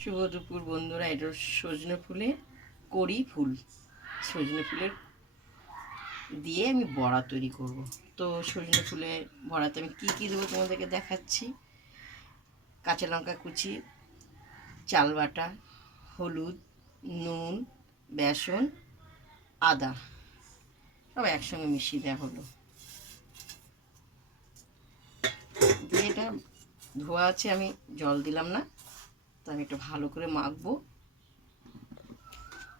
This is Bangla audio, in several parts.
শুভ দুপুর বন্ধুরা। এটা সজনে ফুলে কড়ি ফুল, সজনে ফুলের দিয়ে আমি বড়া তৈরি করব। তো সজনে ফুলে বড়াতে আমি কী কী দেবো তোমাদেরকে দেখাচ্ছি। কাঁচা লঙ্কা কুচি, চাল বাটা, হলুদ, নুন, বেসন, আদা সব একসঙ্গে মিশিয়ে দেওয়া হলো। দিয়ে এটা ধোয়া আছে, আমি জল দিলাম না, তো আমি একটু ভালো করে মাখবো।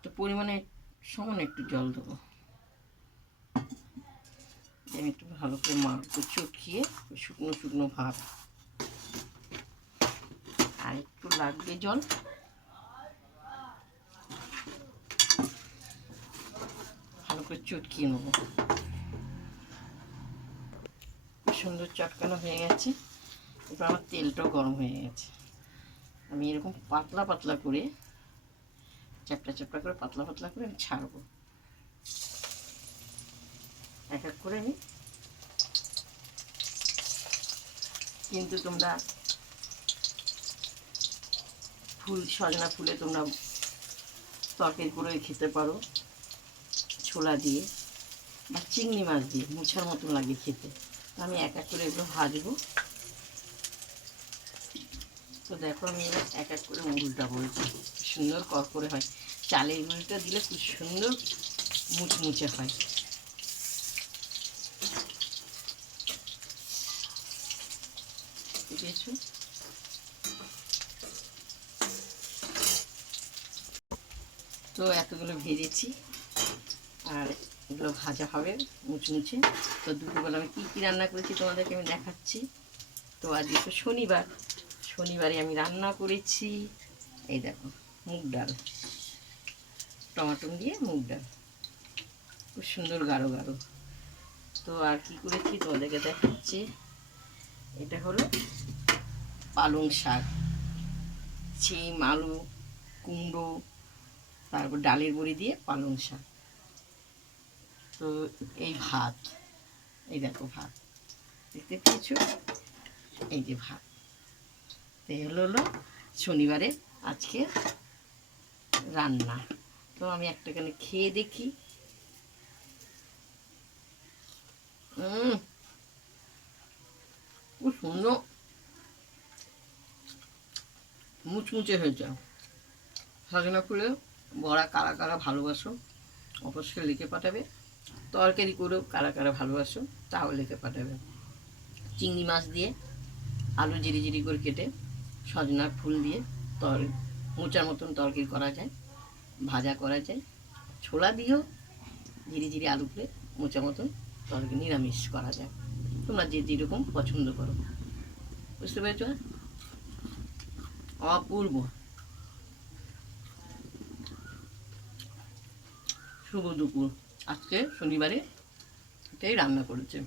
তো পরিমাণে সামান্য একটু জল দেবো, আমি একটু ভালো করে মাখবো চটকিয়ে, শুকনো শুকনো ভাব। আর একটু লাগবে জল, ভালো করে চটকিয়ে নেবো। সুন্দর চটকানো হয়ে গেছে। এবার আমার তেলটাও গরম হয়ে গেছে। আমি এরকম পাতলা পাতলা করে, চ্যাপটা চ্যাপটা করে, পাতলা পাতলা করে আমি ছাড়বো। এক এক করে আমি, কিন্তু তোমরা সজনা ফুলে তোমরা তরকারি করে খেতে পারো, ছোলা দিয়ে বা চিংড়ি মাছ দিয়ে, মুছার মতন লাগে খেতে। আমি এক এক করে এগুলো ভাজবো। তো দেখো আমি এবার এক এক করে উলটা বলছি, সুন্দর করে হয়। চালের গুঁড়িটা দিলে খুব সুন্দর মুচমুচে হয়। বুঝেছো? তো এতগুলো ভেজেছি, আর এগুলো ভাজা হবে মুচমুচে। তো দুপুরবেলা আমি কী কী রান্না করেছি তোমাদেরকে আমি দেখাচ্ছি। তো আজকে তো শনিবারে আমি রান্না করেছি, এই দেখো, মুগ ডাল, টমাটো দিয়ে মুগ ডাল, খুব সুন্দর গাঢ় গাঢ়। তো আর কি করেছি তোমাদেরকে দেখাচ্ছি। এটা হলো পালং শাক, শিম, আলু, কুমড়ো, তারপর ডালের বড়ি দিয়ে পালং শাক। তো এই ভাত, এই দেখো ভাত দেখতে পেয়েছো, এই যে ভাত। তো এগুলো হলো শনিবারে আজকে রান্না। তো আমি একটাখানে খেয়ে দেখি। খুব সুন্দর মুচমুচে হয়েছে। সজনা ফুলে বড়া কারা কারা ভালোবাসো অবশ্যই লিখে পাঠাবে। তরকারি করেও কারা কারা ভালোবাসো তাও লিখে পাঠাবে। চিংড়ি মাছ দিয়ে আলু জিরি জিরি করে কেটে সজনার ফুল দিয়ে মোচার মতন তরকারি করা যায়, ভাজা করা যায়। ছোলা দিয়েও জিরি জিরি আলু করে মোচা মতন তরকারি নিরামিষ করা যায়। তোমরা যে যেরকম পছন্দ করো। বুঝতে পেরেছ? অপূর্ব। শুভ দুপুর। আজকে শনিবারে এটাই রান্না করেছে।